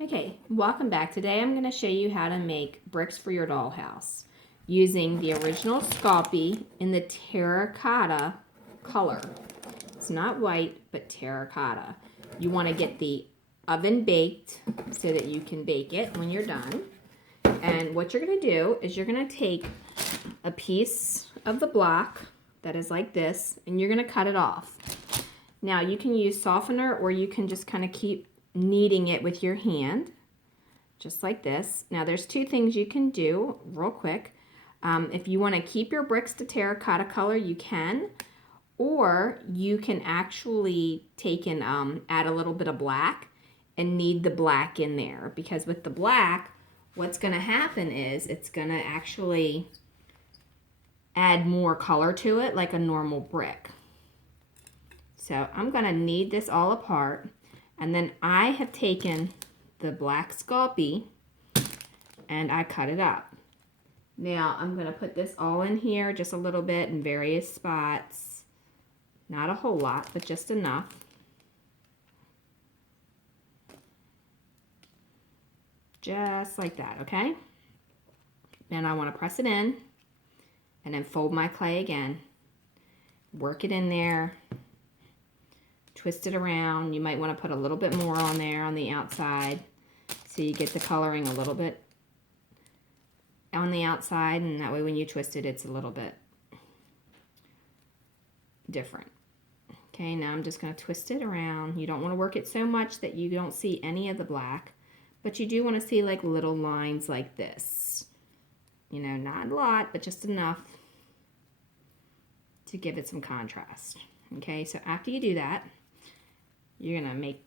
Okay, welcome back. Today I'm going to show you how to make bricks for your dollhouse using the original Sculpey in the terracotta color. It's not white, but terracotta. You want to get the oven baked so that you can bake it when you're done. And what you're going to do is you're going to take a piece of the block that is like this, and you're going to cut it off. Now you can use softener, or you can just kind of keep kneading it with your hand, just like this. Now there's two things you can do real quick. If you want to keep your bricks to terracotta color, you can, or you can actually take and add a little bit of black and knead the black in there, because with the black, what's going to happen is it's going to actually add more color to it like a normal brick. So I'm going to knead this all apart. And then I have taken the black Sculpey and I cut it up. Now I'm going to put this all in here just a little bit in various spots. Not a whole lot, but just enough. Just like that, okay? Then I want to press it in and then fold my clay again. Work it in there. Twist it around. You might want to put a little bit more on there on the outside so you get the coloring a little bit on the outside, and that way when you twist it, it's a little bit different. Okay, now I'm just going to twist it around. You don't want to work it so much that you don't see any of the black, but you do want to see like little lines like this. You know, not a lot, but just enough to give it some contrast. Okay, so after you do that, you're going to make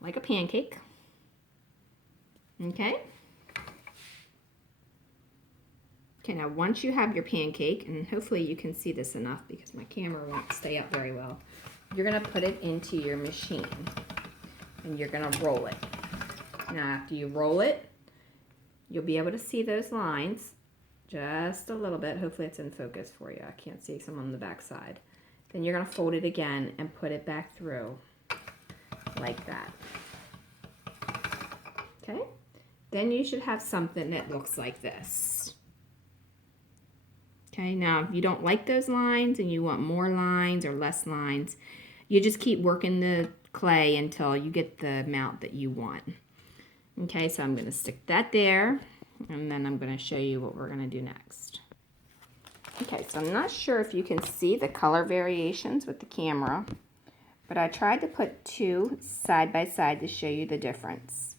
like a pancake. Okay? Okay, now once you have your pancake, and hopefully you can see this enough because my camera won't stay up very well, you're going to put it into your machine and you're going to roll it. Now after you roll it, you'll be able to see those lines just a little bit. Hopefully it's in focus for you. I can't see some on the back side. Then you're going to fold it again and put it back through like that. Okay? Then you should have something that looks like this. Okay, now if you don't like those lines and you want more lines or less lines, you just keep working the clay until you get the amount that you want. Okay, so I'm going to stick that there, and then I'm going to show you what we're going to do next. Okay, so I'm not sure if you can see the color variations with the camera, but I tried to put two side by side to show you the difference.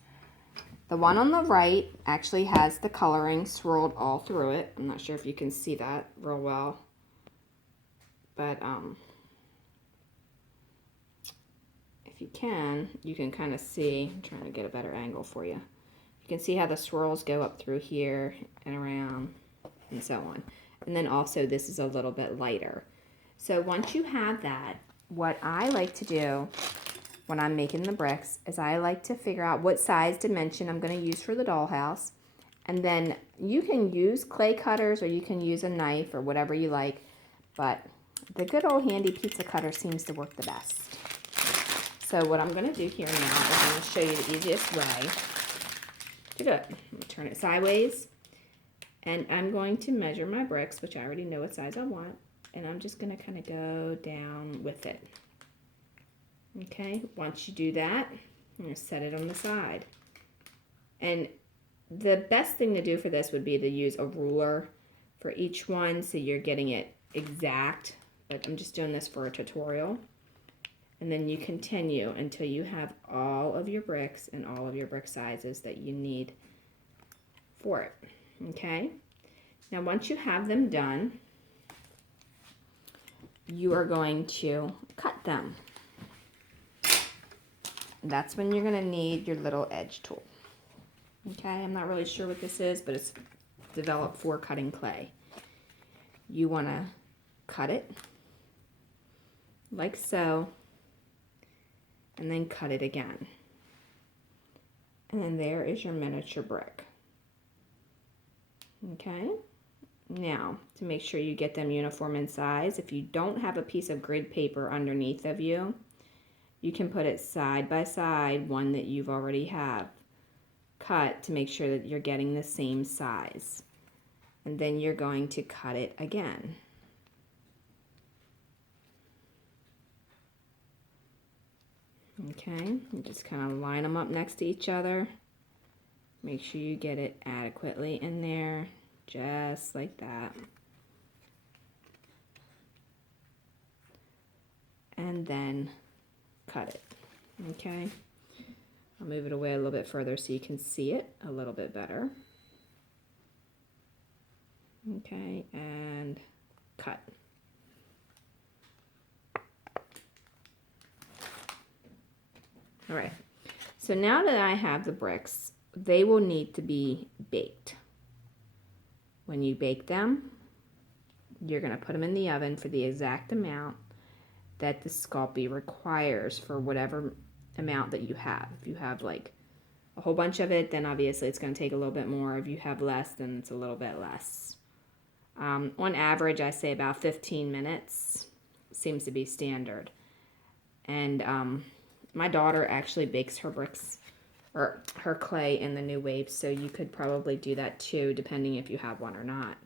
The one on the right actually has the coloring swirled all through it. I'm not sure if you can see that real well, but if you can kind of see. I'm trying to get a better angle for you. You can see how the swirls go up through here and around and so on. And then also this is a little bit lighter. So once you have that, what I like to do when I'm making the bricks is I like to figure out what size dimension I'm going to use for the dollhouse. And then you can use clay cutters or you can use a knife or whatever you like. But the good old handy pizza cutter seems to work the best. So what I'm going to do here now is I'm going to show you the easiest way to do it. I'm going to turn it sideways. And I'm going to measure my bricks, which I already know what size I want. And I'm just going to kind of go down with it. Okay, once you do that, I'm going to set it on the side. And the best thing to do for this would be to use a ruler for each one so you're getting it exact. But I'm just doing this for a tutorial. And then you continue until you have all of your bricks and all of your brick sizes that you need for it. Okay, now once you have them done, you are going to cut them. That's when you're going to need your little edge tool. Okay, I'm not really sure what this is, but it's developed for cutting clay. You want to cut it like so, and then cut it again. And then there is your miniature brick. Okay, now to make sure you get them uniform in size, if you don't have a piece of grid paper underneath of you, you can put it side by side, one that you've already have cut to make sure that you're getting the same size. And then you're going to cut it again. Okay, and just kind of line them up next to each other. Make sure you get it adequately in there, just like that. And then cut it, okay? I'll move it away a little bit further so you can see it a little bit better. Okay, and cut. All right, so now that I have the bricks, they will need to be baked. When you bake them, you're gonna put them in the oven for the exact amount that the Sculpey requires for whatever amount that you have. If you have like a whole bunch of it, then obviously it's gonna take a little bit more. If you have less, then it's a little bit less. On average, I say about 15 minutes seems to be standard. And my daughter actually bakes her bricks or her clay in the New Wave, so you could probably do that too, depending if you have one or not.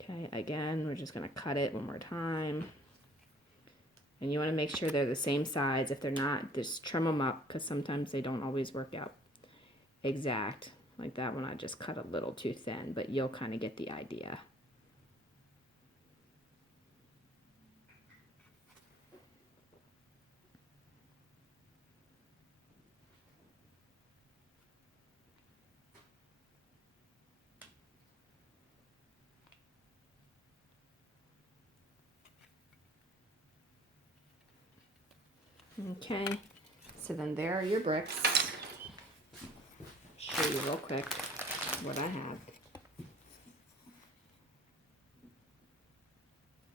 Okay, again, we're just going to cut it one more time. And you want to make sure they're the same size. If they're not, just trim them up, because sometimes they don't always work out exact. Like that one, I just cut a little too thin, but you'll kind of get the idea. Okay, so then there are your bricks. Show you real quick what I have.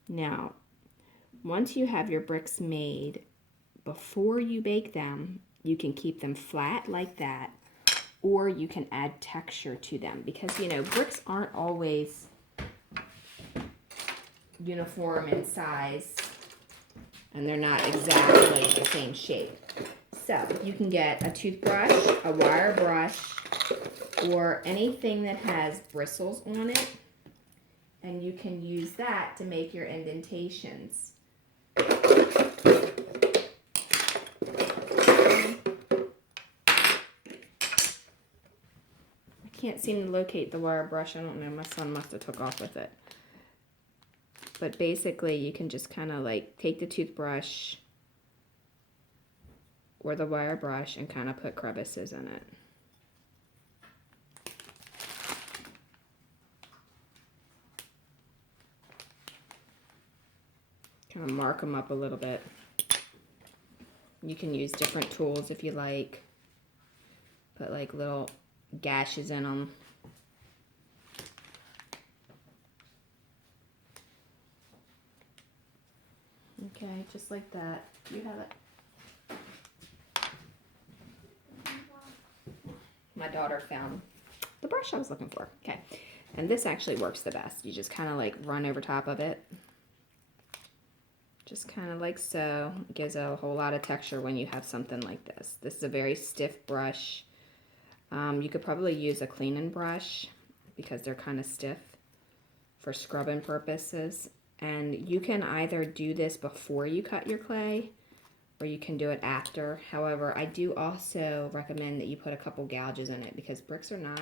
Now, once you have your bricks made, before you bake them, you can keep them flat like that, or you can add texture to them, because you know bricks aren't always uniform in size and they're not exactly the same shape. So you can get a toothbrush, a wire brush, or anything that has bristles on it, and you can use that to make your indentations. I can't seem to locate the wire brush. I don't know, my son must have took off with it. But basically you can just kind of like take the toothbrush or the wire brush and kind of put crevices in it. Kind of mark them up a little bit. You can use different tools if you like. Put like little gashes in them. Okay, just like that. You have it. My daughter found the brush I was looking for. Okay, and this actually works the best. You just kind of like run over top of it. Just kind of like so. It gives a whole lot of texture when you have something like this. This is a very stiff brush. You could probably use a cleaning brush because they're kind of stiff for scrubbing purposes. And you can either do this before you cut your clay or you can do it after. However, I do also recommend that you put a couple gouges in it because bricks are not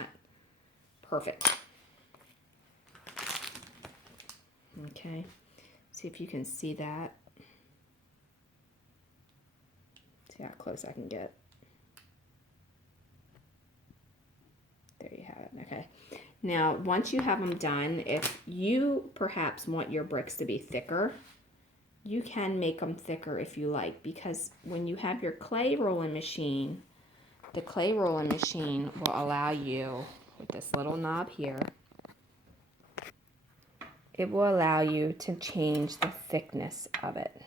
perfect. Okay, see if you can see that. See how close I can get. There you have it. Okay. Now, once you have them done, if you perhaps want your bricks to be thicker, you can make them thicker if you like, because when you have your clay rolling machine, the clay rolling machine will allow you, with this little knob here, it will allow you to change the thickness of it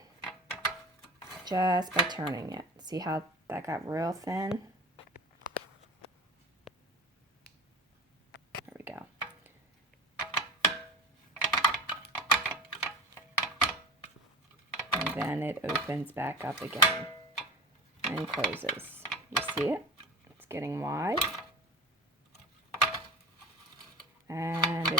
just by turning it. See how that got real thin? There we go. And then it opens back up again. And and closes. You see it? It's getting wide. And